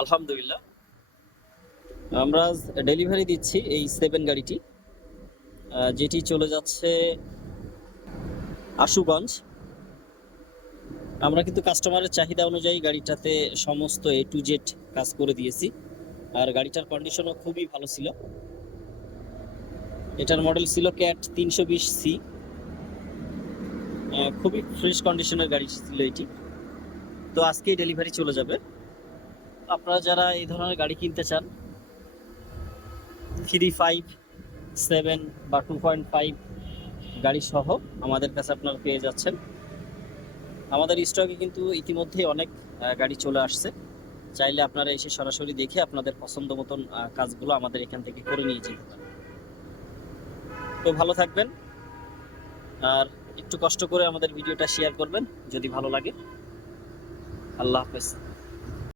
আলহামদুলিল্লাহ। আমরা ডেলিভারি দিচ্ছি এই 7 গাড়িটি, যেটি চলে যাচ্ছে আশুগঞ্জ। আমরা কিন্তু কাস্টমারের চাহিদা অনুযায়ী গাড়িটাতে সমস্ত এ টু জেড কাজ করে দিয়েছি, আর গাড়িটার কন্ডিশনও খুবই ভালো ছিল। এটার মডেল ছিল ক্যাট 320C। খুবই ফ্রেশ কন্ডিশনের গাড়ি ছিল এটি। তো আজকেই ডেলিভারি চলে যাবে। আপনারা যারা এই ধরনের গাড়ি কিনতে চান, 3.5, 7 বা 2.5 গাড়ি সহ আমাদের কাছে আপনারা পেয়ে যাচ্ছেন। আমাদের স্টকে কিন্তু ইতিমধ্যে অনেক গাড়ি চলে আসছে। চাইলে আপনারা এসে সরাসরি দেখে আপনাদের পছন্দ মতন কাজগুলো আমাদের এখান থেকে করে নিয়ে যেতে পারেন। তো ভালো থাকবেন, আর একটু কষ্ট করে আমাদের ভিডিওটা শেয়ার করবেন যদি ভালো লাগে। আল্লাহ হাফেজ।